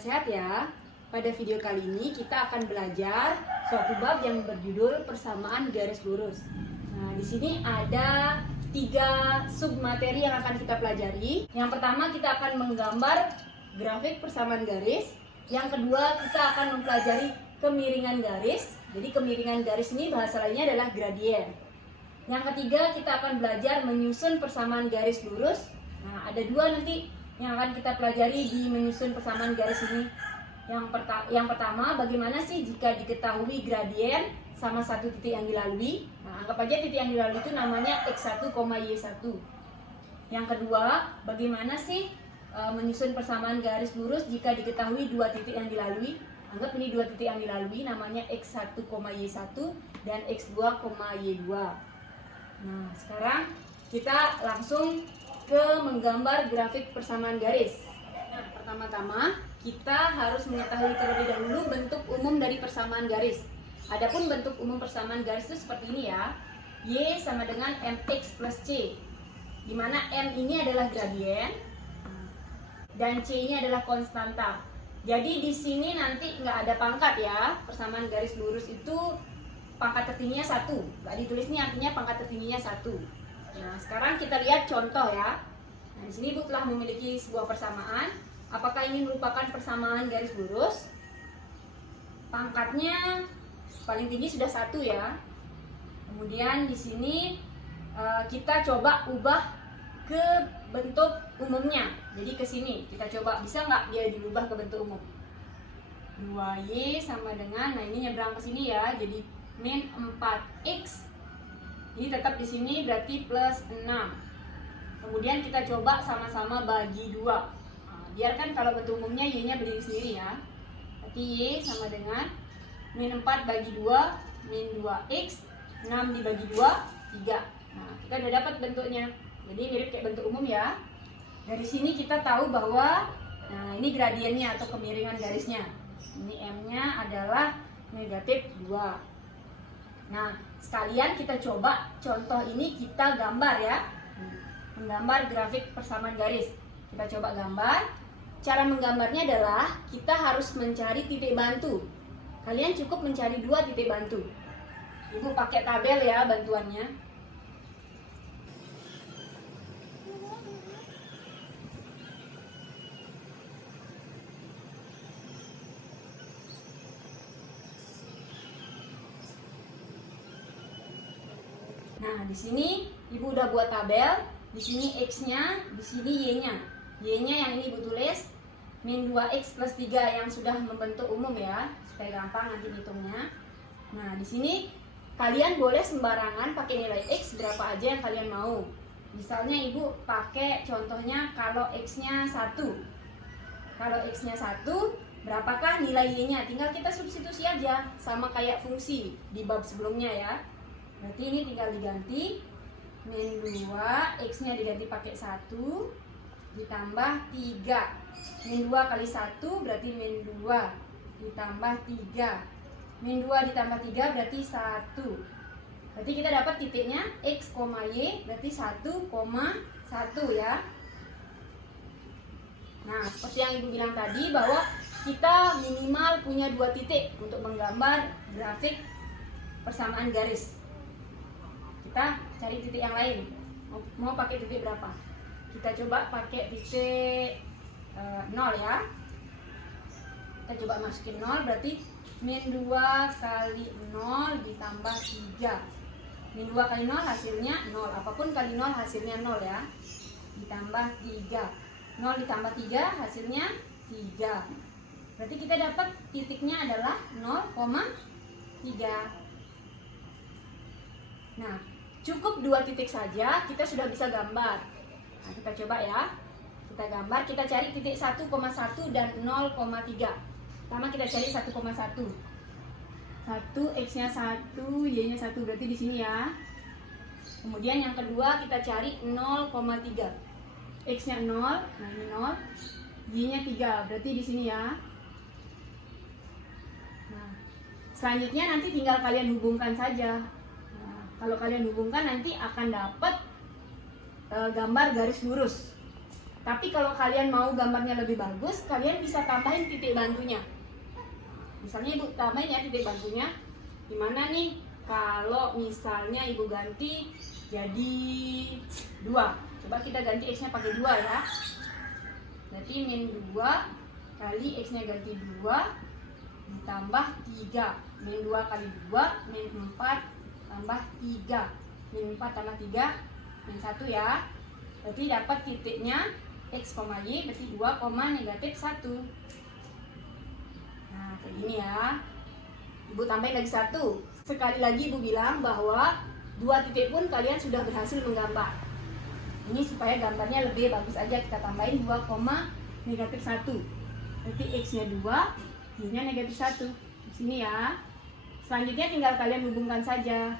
Sahabat sehat ya. Pada video kali ini kita akan belajar suatu bab yang berjudul persamaan garis lurus. Nah, di sini ada 3 submateri yang akan kita pelajari. Yang pertama kita akan menggambar grafik persamaan garis. Yang kedua kita akan mempelajari kemiringan garis. Jadi kemiringan garis ini bahasa lainnya adalah gradien. Yang ketiga kita akan belajar menyusun persamaan garis lurus. Nah, ada 2 nanti yang akan kita pelajari di menyusun persamaan garis ini. Yang pertama, bagaimana sih jika diketahui gradien sama satu titik yang dilalui. Nah, anggap aja titik yang dilalui itu namanya x1, y1. Yang kedua, bagaimana sih menyusun persamaan garis lurus jika diketahui 2 titik yang dilalui. Anggap ini 2 titik yang dilalui namanya x1, y1 dan x2, y2. Nah, sekarang kita langsung ke menggambar grafik persamaan garis. Nah, pertama-tama kita harus mengetahui terlebih dahulu bentuk umum dari persamaan garis. Adapun bentuk umum persamaan garis itu seperti ini ya. Y sama dengan mx plus c, di mana m ini adalah gradien dan c ini adalah konstanta. Jadi di sini nanti nggak ada pangkat ya. Persamaan garis lurus itu pangkat tertingginya 1. Nggak ditulis ini artinya pangkat tertingginya 1. Nah, sekarang kita lihat contoh ya. Nah, di sini Ibu telah memiliki sebuah persamaan. Apakah ini merupakan persamaan garis lurus? Pangkatnya paling tinggi sudah 1 ya. Kemudian di sini kita coba ubah ke bentuk umumnya. Jadi ke sini kita coba, bisa nggak dia dirubah ke bentuk umum? 2y sama dengan, nah ini nyebrang ke sini ya. Jadi min 4x. Ini tetap di sini berarti plus 6. Kemudian kita coba sama-sama bagi 2. Nah, biarkan kalau bentuk umumnya y-nya berdiri sendiri ya. Berarti y sama dengan min 4 bagi 2 min 2x, 6 dibagi 2, 3. Nah, kita udah dapat bentuknya. Jadi mirip kayak bentuk umum ya. Dari sini kita tahu bahwa nah ini gradiennya atau kemiringan garisnya. Ini m-nya adalah negatif 2. Nah, sekalian kita coba contoh ini kita gambar ya. Menggambar grafik persamaan garis. Kita coba gambar. Cara menggambarnya adalah kita harus mencari titik bantu. Kalian cukup mencari 2 titik bantu. Ibu pakai tabel ya bantuannya. Nah, di sini Ibu udah buat tabel. Di sini x-nya, di sini y-nya. Y-nya yang ini Ibu tulis min 2x plus 3 yang sudah membentuk umum ya, supaya gampang nanti hitungnya. Nah, di sini kalian boleh sembarangan pakai nilai x berapa aja yang kalian mau. Misalnya Ibu pakai contohnya kalau x-nya 1. Kalau x-nya 1, berapakah nilai y-nya? Tinggal kita substitusi aja, sama kayak fungsi di bab sebelumnya ya. Berarti ini tinggal diganti min 2, x-nya diganti pakai 1 ditambah 3. Min 2 kali 1 berarti min 2 ditambah 3. Min 2 ditambah 3 berarti 1. Berarti kita dapat titiknya x, y berarti 1,1 ya. Nah, seperti yang Ibu bilang tadi bahwa kita minimal punya 2 titik untuk menggambar grafik persamaan garis. Kita cari titik yang lain. Mau pakai titik berapa? Kita coba pakai titik 0 ya. Kita coba masukin 0 berarti min 2 kali 0 ditambah 3. Min 2 kali 0 hasilnya 0. Apapun kali 0 hasilnya 0 ya. Ditambah 3. 0 ditambah 3 hasilnya 3. Berarti kita dapat titiknya adalah 0,3. Nah, cukup 2 titik saja kita sudah bisa gambar. Nah, kita coba ya. Kita gambar, kita cari titik 1,1 dan 0,3. Pertama kita cari 1,1. 1 x-nya 1, y-nya 1 berarti di sini ya. Kemudian yang kedua kita cari 0,3. X-nya 0, nah ini 0. Y-nya 3 berarti di sini ya. Nah, selanjutnya nanti tinggal kalian hubungkan saja. Kalau kalian hubungkan nanti akan dapat gambar garis lurus. Tapi kalau kalian mau gambarnya lebih bagus, kalian bisa tambahin titik bantunya. Misalnya Ibu tambahin ya titik bantunya. Gimana nih kalau misalnya Ibu ganti jadi 2. Coba kita ganti X-nya pakai 2 ya. Berarti min 2 kali X-nya ganti 2 ditambah 3. Min 2 kali 2, min 4 tambah 3. Min 4 tambah 3, min 1 ya. Berarti dapat titiknya X, Y berarti 2, negatif 1. Nah, kayak gini ya. Ibu tambahin lagi 1. Sekali lagi Ibu bilang bahwa 2 titik pun kalian sudah berhasil menggambar. Ini supaya gambarnya lebih bagus aja, kita tambahin 2, negatif 1. Berarti X-nya 2, Y-nya negatif 1. Di sini ya. Selanjutnya tinggal kalian hubungkan saja.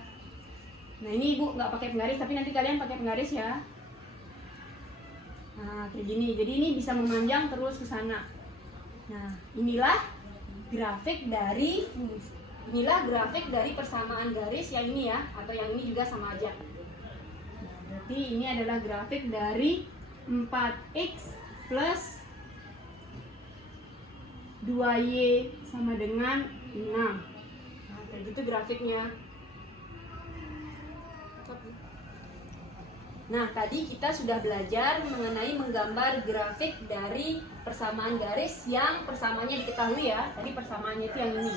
Nah, ini Ibu nggak pakai penggaris, tapi nanti kalian pakai penggaris ya. Nah, kayak gini. Jadi ini bisa memanjang terus ke sana. Nah, inilah grafik dari persamaan garis yang ini ya, atau yang ini juga sama aja. Nah, berarti ini adalah grafik dari 4x plus 2y sama dengan 6. Nah, kayak gitu grafiknya. Nah, tadi kita sudah belajar mengenai menggambar grafik dari persamaan garis yang persamaannya diketahui ya. Tadi persamaannya itu yang ini.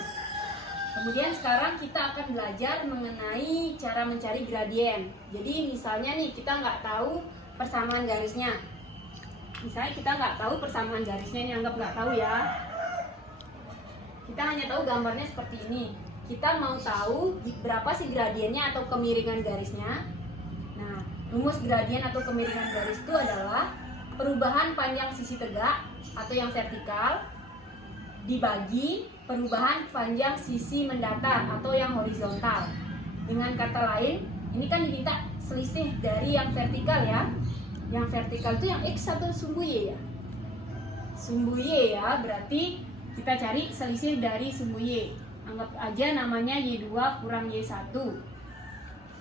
Kemudian sekarang kita akan belajar mengenai cara mencari gradien. Jadi misalnya nih kita nggak tahu persamaan garisnya. Misalnya kita nggak tahu persamaan garisnya, ini anggap nggak tahu ya. Kita hanya tahu gambarnya seperti ini. Kita mau tahu berapa sih gradiennya atau kemiringan garisnya. Nah, rumus gradien atau kemiringan garis itu adalah perubahan panjang sisi tegak atau yang vertikal dibagi perubahan panjang sisi mendatar atau yang horizontal. Dengan kata lain, ini kan diminta selisih dari yang vertikal ya. Yang vertikal itu yang X atau sumbu Y ya? Sumbu Y ya, berarti kita cari selisih dari sumbu Y. Anggap aja namanya Y2 kurang Y1.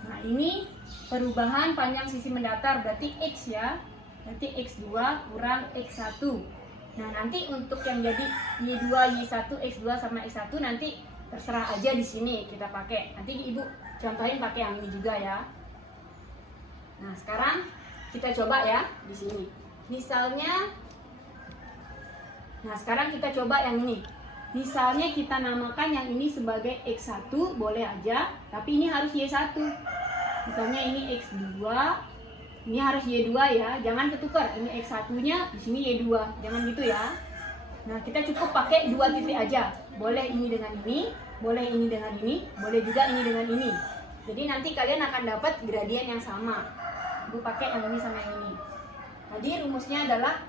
Nah, ini perubahan panjang sisi mendatar berarti X ya. Berarti X2 kurang X1. Nah, nanti untuk yang jadi Y2, Y1, X2 sama X1 nanti terserah aja di sini kita pakai. Nanti Ibu contohin pakai yang ini juga ya. Nah, sekarang kita coba ya di sini. Misalnya sekarang kita coba yang ini. Misalnya kita namakan yang ini sebagai X1, boleh aja, tapi ini harus Y1. Misalnya ini X2, ini harus Y2 ya, jangan ketukar. Ini X1-nya, di sini Y2, jangan gitu ya. Nah, kita cukup pakai 2 titik aja. Boleh ini dengan ini, boleh ini dengan ini, boleh juga ini dengan ini. Jadi nanti kalian akan dapat gradien yang sama. Ibu pakai yang ini sama yang ini. Tadi rumusnya adalah,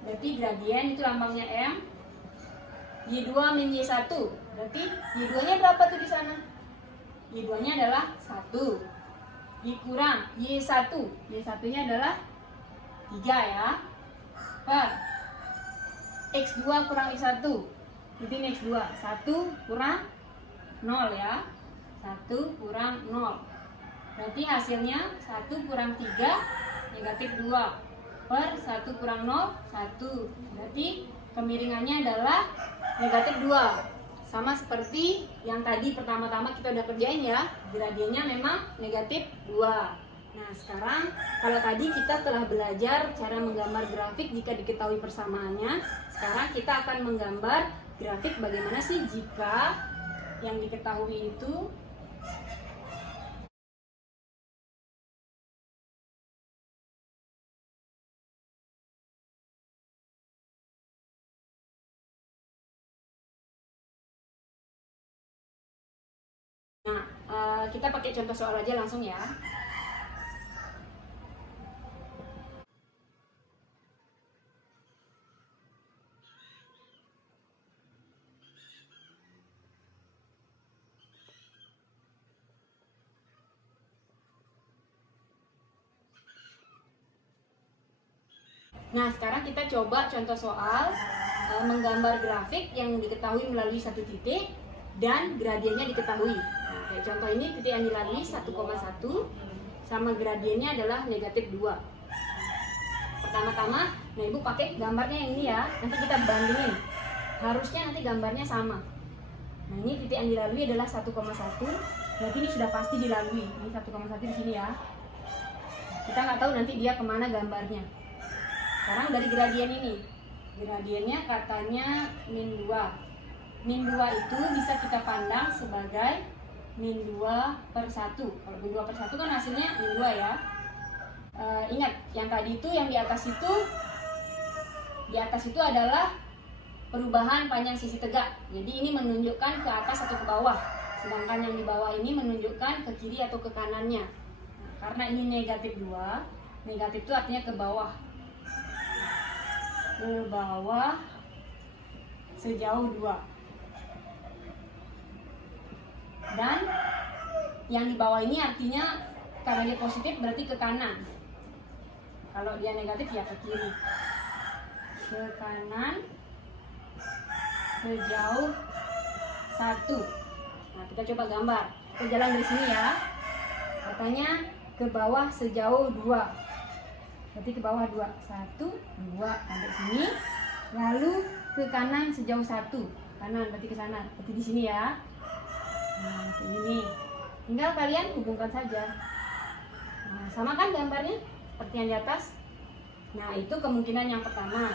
berarti gradien itu lambangnya M, Y2 min Y1. Berarti Y2-nya berapa tuh di sana? Y2-nya adalah 1. Y kurang Y1. Y1-nya adalah 3 ya. Per X2 kurang X1. Jadi ini X2. 1 kurang 0 ya. 1 kurang 0. Berarti hasilnya 1 kurang 3 negatif 2. Per 1 kurang 0, 1. Berarti kemiringannya adalah negatif 2. Sama seperti yang tadi pertama-tama kita udah kerjain ya. Gradiennya memang negatif 2. Nah, sekarang kalau tadi kita telah belajar cara menggambar grafik jika diketahui persamaannya. Sekarang kita akan menggambar grafik bagaimana sih jika yang diketahui itu kita pakai contoh soal aja langsung ya. Nah, sekarang kita coba contoh soal menggambar grafik yang diketahui melalui satu titik dan gradiennya diketahui. Nah, kayak contoh ini titik yang dilalui 1,1 sama gradiennya adalah negatif 2. Pertama-tama Nah, Ibu pakai gambarnya yang ini ya, nanti kita bandingin. Harusnya nanti gambarnya sama. Nah, ini titik yang dilalui adalah 1,1. Berarti ini sudah pasti dilalui. Ini 1,1 di sini ya. Kita nggak tahu nanti dia kemana gambarnya. Sekarang dari gradien ini. Gradiennya katanya min 2. Min 2 itu bisa kita pandang sebagai min 2/1. Kalau min 2/1 kan hasilnya min 2 ya. Ingat, yang tadi itu, yang di atas itu adalah perubahan panjang sisi tegak. Jadi ini menunjukkan ke atas atau ke bawah. Sedangkan yang di bawah ini menunjukkan ke kiri atau ke kanannya. Nah, karena ini negatif 2, negatif itu artinya ke bawah. Ke bawah sejauh 2. Dan yang di bawah ini artinya karena dia positif berarti ke kanan. Kalau dia negatif ya ke kiri. Ke kanan sejauh 1. Nah, kita coba gambar. Kita jalan dari sini ya. Katanya ke bawah sejauh 2. Berarti ke bawah 2. 1, 2 sampai sini. Lalu ke kanan sejauh 1. Kanan berarti ke sana. Berarti di sini ya. Nah, kayak gini. Tinggal kalian hubungkan saja. Nah, sama kan gambarnya? Seperti yang di atas. Nah, itu kemungkinan yang pertama.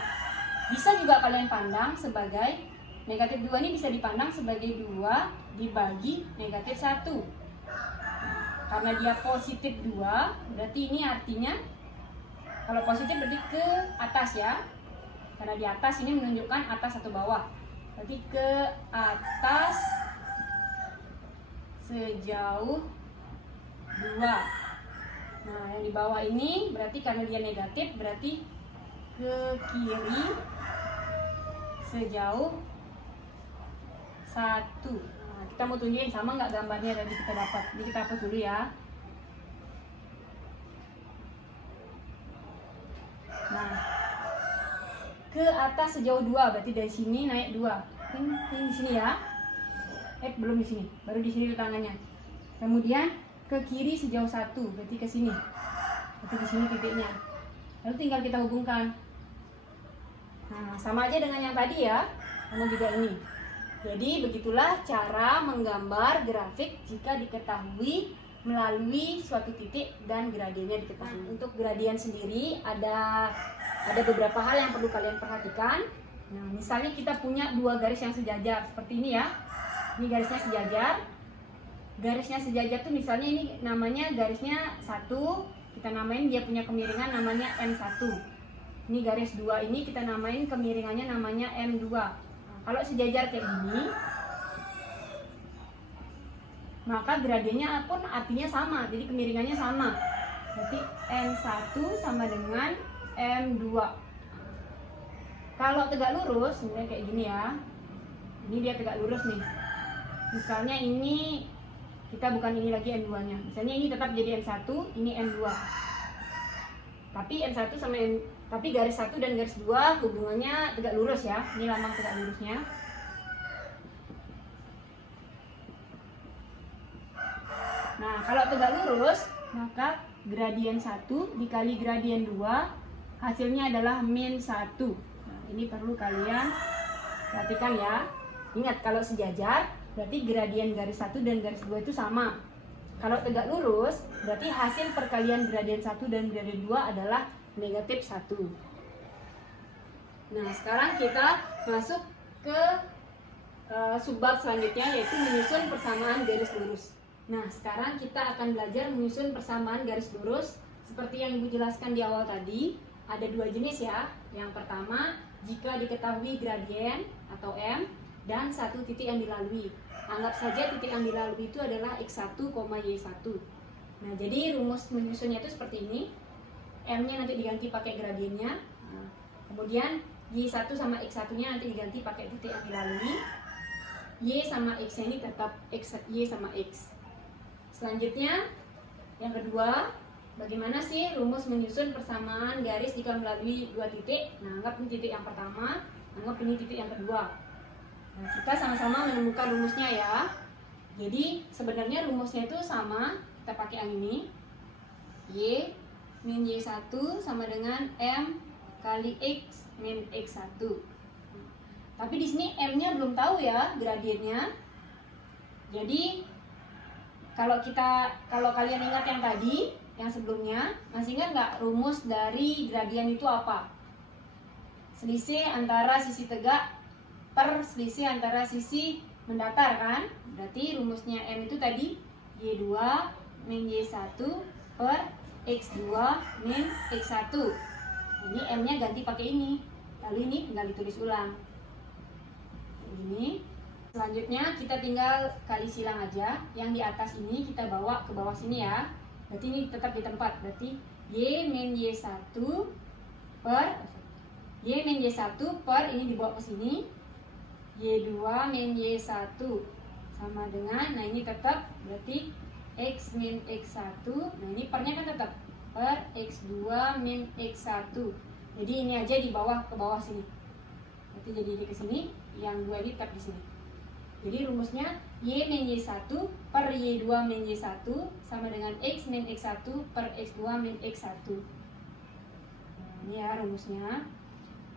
Bisa juga kalian pandang sebagai negatif 2 ini bisa dipandang sebagai 2 dibagi negatif 1. Karena dia positif 2, berarti ini artinya kalau positif berarti ke atas ya. Karena di atas ini menunjukkan atas atau bawah. Berarti ke atas sejauh 2. Nah, yang di bawah ini berarti karena dia negatif berarti ke kiri sejauh 1. Nah, kita mau tunjukin sama nggak gambarnya tadi kita dapat. Ini kita hapus dulu ya. Nah, ke atas sejauh 2 berarti dari sini naik 2. Ini di sini ya. Belum di sini. Baru di sini tangannya. Kemudian ke kiri sejauh 1 berarti ke sini. Berarti di sini titiknya. Lalu tinggal kita hubungkan. Nah, sama aja dengan yang tadi ya. Sama juga ini. Jadi begitulah cara menggambar grafik jika diketahui melalui suatu titik dan gradiennya diketahui. Untuk gradien sendiri ada beberapa hal yang perlu kalian perhatikan. Nah, misalnya kita punya 2 garis yang sejajar seperti ini ya. Ini garisnya sejajar. Garisnya sejajar tuh misalnya ini namanya garisnya 1, kita namain dia punya kemiringan namanya M1. Ini garis 2 ini kita namain kemiringannya namanya M2. Kalau sejajar kayak gini, maka gradiennya pun artinya sama, jadi kemiringannya sama. Berarti M1 sama dengan M2. Kalau tegak lurus, misalnya kayak gini ya. Ini dia tegak lurus nih. Misalnya ini, kita bukan ini lagi M2-nya. Misalnya ini tetap jadi M1, ini M2. Tapi M1 sama tapi garis 1 dan garis 2 hubungannya tegak lurus ya. Ini lambang tegak lurusnya. Nah, kalau tegak lurus, maka gradien 1 dikali gradien 2 hasilnya adalah min 1. Nah, ini perlu kalian perhatikan ya. Ingat, kalau sejajar berarti gradien garis 1 dan garis 2 itu sama. Kalau tegak lurus, berarti hasil perkalian gradien 1 dan gradien 2 adalah negatif 1. Nah, sekarang kita masuk ke subbab selanjutnya, yaitu menyusun persamaan garis lurus. Nah, sekarang kita akan belajar menyusun persamaan garis lurus. Seperti yang Ibu jelaskan di awal tadi, ada 2 jenis ya. Yang pertama, jika diketahui gradien atau M dan 1 titik yang dilalui. Anggap saja titik yang dilalui itu adalah X1, Y1. Nah, jadi rumus menyusunnya itu seperti ini. M-nya nanti diganti pakai gradiennya. Nah, kemudian Y1 sama X1-nya nanti diganti pakai titik yang dilalui. Y sama X-nya ini tetap Y sama X. Selanjutnya, yang kedua, bagaimana sih rumus menyusun persamaan garis jika melalui 2 titik? Nah, anggap ini titik yang pertama, anggap ini titik yang kedua. Nah, kita sama-sama menemukan rumusnya ya. Jadi sebenarnya rumusnya itu sama, kita pakai yang ini. Y min Y1 sama dengan M kali X min X1. Tapi di sini M-nya belum tahu ya gradiennya. Jadi kalau kalian ingat yang tadi, yang sebelumnya, masih ingat nggak rumus dari gradien itu apa? Selisih antara sisi tegak per selisih antara sisi mendatar kan? Berarti rumusnya M itu tadi Y2 min Y1 per X2 min X1. Ini M-nya ganti pakai ini. Lalu ini tinggal ditulis ulang. Ini. Selanjutnya kita tinggal kali silang aja. Yang di atas ini kita bawa ke bawah sini ya. Berarti ini tetap di tempat. Berarti Y min Y1 per Y min Y1 per ini dibawa ke sini. Y2 min Y1 sama dengan, nah ini tetap berarti X min X1. Nah ini pernya kan tetap per X2 min X1. Jadi ini aja di bawah ke bawah sini. Berarti jadi ini ke sini, yang dua ini tetap di sini. Jadi rumusnya Y min Y1 per Y2 min Y1 sama dengan X min X1 per X2 min X1. Nah, ini ya rumusnya.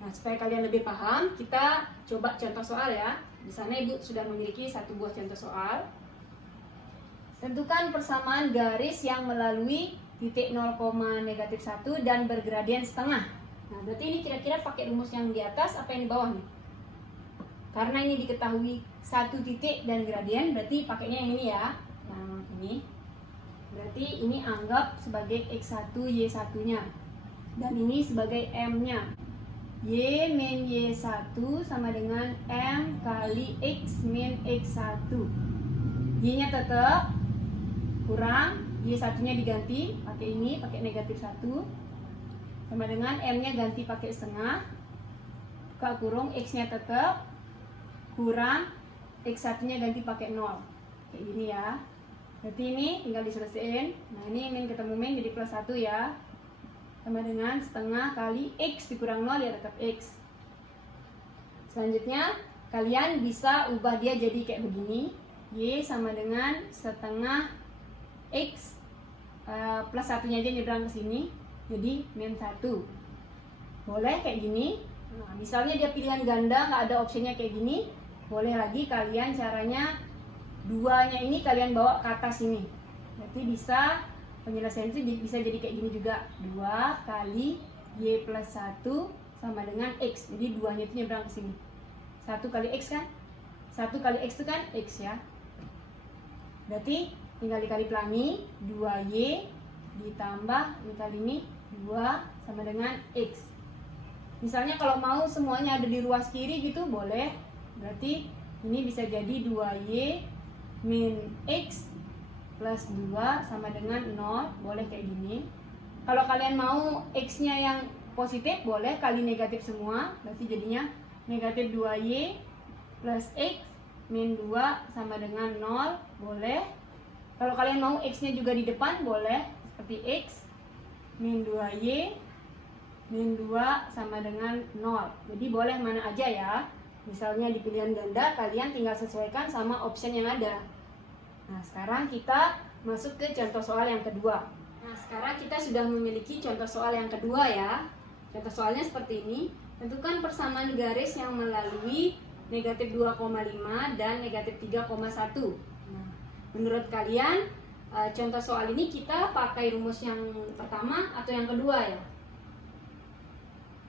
Nah, supaya kalian lebih paham, kita coba contoh soal ya. Di sana Ibu sudah memiliki satu buah contoh soal. Tentukan persamaan garis yang melalui titik 0, negatif 1 dan bergradien setengah. Nah, berarti ini kira-kira pakai rumus yang di atas apa yang di bawah nih? Karena ini diketahui satu titik dan gradien, berarti pakainya yang ini ya. Yang ini. Berarti ini anggap sebagai X1 Y1-nya. Dan ini sebagai M-nya. Y min Y1 sama dengan M kali X min X1. Y-nya tetap kurang, Y1-nya diganti pakai ini, pakai negatif 1 sama dengan M-nya ganti pakai setengah, buka kurung, X-nya tetap kurang, X1-nya ganti pakai 0 kayak gini ya. Berarti ini tinggal diselesaikan. Nah ini min ketemu min jadi plus 1 ya, sama dengan setengah kali X dikurang 0 ya tetap X. Selanjutnya kalian bisa ubah dia jadi kayak begini, Y sama dengan setengah X plus satunya aja nyebrang ke sini, jadi min 1. Boleh kayak gini. Nah, misalnya dia pilihan ganda, nggak ada opsinya kayak gini, boleh lagi kalian caranya duanya ini kalian bawa ke atas ini. Berarti bisa penyelesaian itu bisa jadi kayak gini juga. 2 kali Y plus 1 sama dengan X. Jadi duanya itu nyebrang ke sini. 1 kali X kan? 1 kali X itu kan X ya. Berarti tinggal dikali pelangi, 2Y ditambah ini kali ini 2 sama dengan X. Misalnya kalau mau semuanya ada di ruas kiri gitu boleh. Berarti ini bisa jadi 2Y min X plus 2 sama dengan 0. Boleh kayak gini. Kalau kalian mau X-nya yang positif boleh kali negatif semua. Berarti jadinya negatif 2Y plus X min 2 sama dengan 0. Boleh. Kalau kalian mau X-nya juga di depan boleh. Seperti X min 2Y min 2 sama dengan 0. Jadi boleh mana aja ya. Misalnya di pilihan ganda kalian tinggal sesuaikan sama option yang ada. Nah sekarang kita masuk ke contoh soal yang kedua. Nah sekarang kita sudah memiliki contoh soal yang kedua ya. Contoh soalnya seperti ini. Tentukan persamaan garis yang melalui negatif 2,5 dan negatif 3,1. Nah, menurut kalian contoh soal ini kita pakai rumus yang pertama atau yang kedua ya?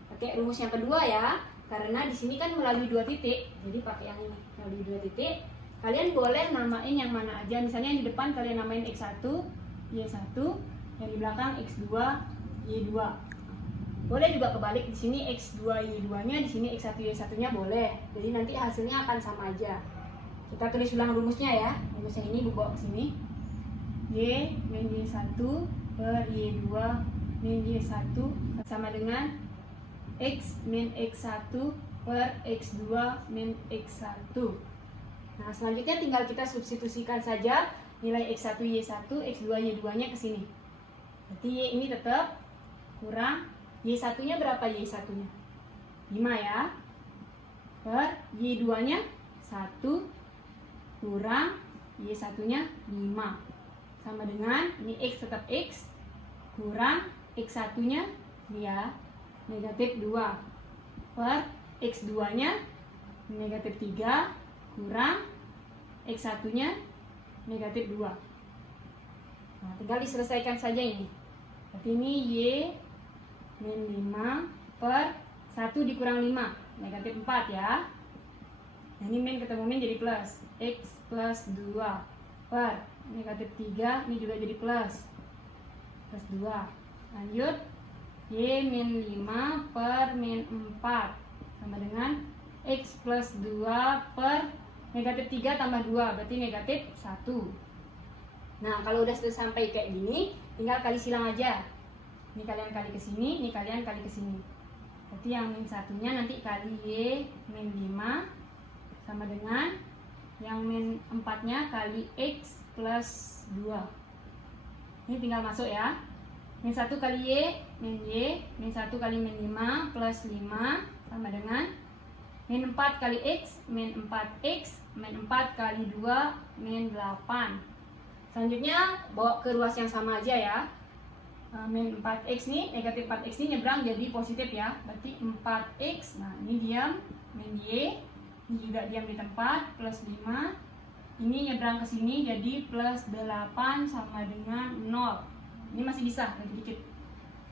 Pakai rumus yang kedua ya. Karena di sini kan melalui 2 titik, jadi pakai yang ini melalui 2 titik. Kalian boleh namain yang mana aja. Misalnya yang di depan kalian namain X1, Y1, yang di belakang X2, Y2. Boleh juga kebalik, di sini X2, Y2-nya, di sini X1, Y1-nya boleh. Jadi nanti hasilnya akan sama aja. Kita tulis ulang rumusnya ya. Rumusnya ini bawa ke sini. Y min Y1 per Y2 min Y1 sama dengan X min X1 per X2 min X1. Nah, selanjutnya tinggal kita substitusikan saja nilai X1 Y1, X2 Y2-nya ke sini. Berarti Y ini tetap kurang Y1-nya berapa Y1-nya? 5 ya. Per Y2-nya 1 kurang Y1-nya 5. Sama dengan ini X tetap X kurang X1-nya ini ya. negatif 2 per X2 nya negatif 3 kurang X1 nya negatif 2. Nah, tinggal diselesaikan saja ini. Berarti ini Y min 5 per 1 dikurang 5 negatif 4 ya. Nah, ini min ketemu min jadi plus. X plus 2 per negatif 3, ini juga jadi plus 2. Lanjut, Y min 5 per min 4 sama dengan X plus 2 per negatif 3 tambah 2, berarti negatif 1. Nah, kalau udah sampai kayak gini, tinggal kali silang aja. Ini kalian kali ke sini, ini kalian kali ke sini. Berarti yang min 1-nya nanti kali Y min 5 sama dengan yang min 4-nya kali X plus 2. Ini tinggal masuk ya. Min 1 kali Y, min 1 kali min 5 plus 5 sama dengan min 4 kali X, min 4X, min 4 kali 2, min 8. Selanjutnya bawa ke ruas yang sama aja ya. Min 4x nih, negatif 4x ini nyebrang jadi positif ya. Berarti 4x, nah ini diam, min Y, ini juga diam di tempat, plus 5. Ini nyebrang ke sini jadi plus 8 sama dengan 0. Ini masih bisa, lagi dikit.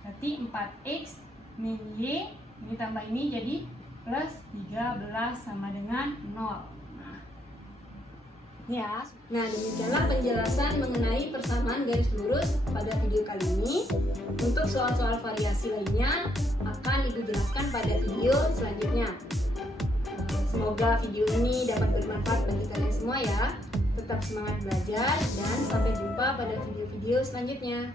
Berarti 4x min Y, ini tambah ini jadi plus 13 sama dengan 0. Ya, nah demikianlah penjelasan mengenai persamaan garis lurus pada video kali ini. Untuk soal-soal variasi lainnya akan Ibu jelaskan pada video selanjutnya. Semoga video ini dapat bermanfaat bagi kalian semua ya. Tetap semangat belajar dan sampai jumpa pada video-video selanjutnya.